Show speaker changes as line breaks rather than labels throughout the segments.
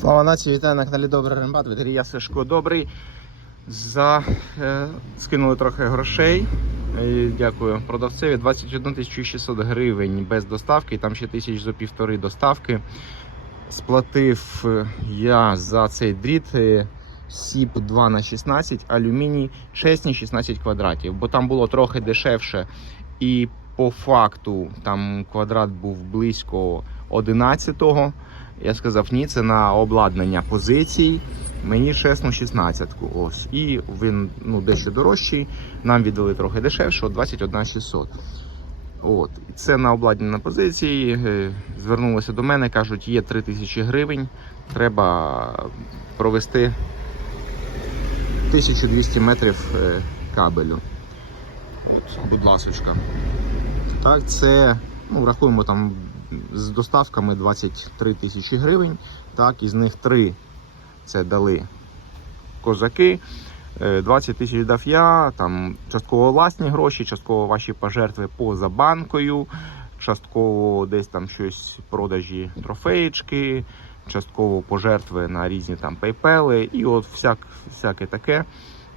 Слава нації, вітаю на каналі Добрий Рембат. Віталій Сашко Добрий. За, е, скинули трохи грошей. Е, дякую продавцеві. 21 600 гривень без доставки, там ще тисяч за півтори доставки. Сплатив е, я за цей дріт е, СІП 2 на 16 алюміній чесні 16 квадратів, бо там було трохи дешевше. І по факту там квадрат був близько 11-го. Я сказав, ні, це на обладнання позицій. Мені чесно 16-ку. Ось. І він ну, дещо дорожчий. Нам віддали трохи дешевше, от 21 600. От. Це на обладнання позиції. Е, Звернулися до мене, кажуть, є 3 тисячі гривень. Треба провести 1200 метрів е, кабелю. От, будь ласочка. Так, це, ну, рахуємо там з доставками 23 тисячі гривень. Так, із них 3 це дали козаки. е, 20 тисяч дав я, там частково власні гроші, частково ваші пожертви поза банкою, частково десь там щось продажі трофеєчки, частково пожертви на різні там пейпели і от всяк, всяке таке.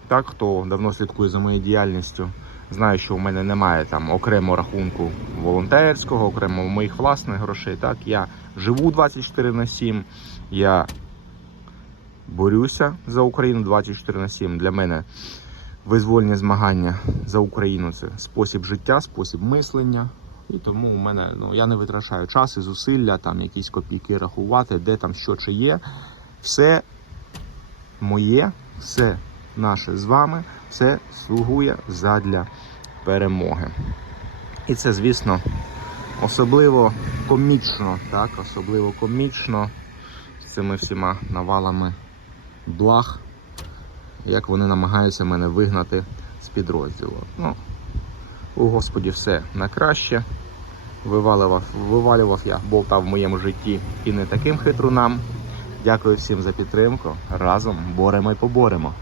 Так, хто давно слідкує за моєю діяльністю, знає, що у мене немає там окремого рахунку волонтерського, окремо моїх власних грошей. Так, я живу 24 на 7, я борюся за Україну 24 на 7. Для мене визвольні змагання за Україну це спосіб життя, спосіб мислення. І тому у мене ну я не витрачаю час і зусилля, там якісь копійки рахувати, де там що чи є. Все моє, все наше з вами, все слугує задля перемоги. І це, звісно, особливо комічно, так, особливо комічно з цими всіма навалами благ, як вони намагаються мене вигнати з підрозділу. Ну, у Господі все на краще. Вивалював, вивалював я болта в моєму житті і не таким хитрунам. Дякую всім за підтримку. Разом боремо і поборемо.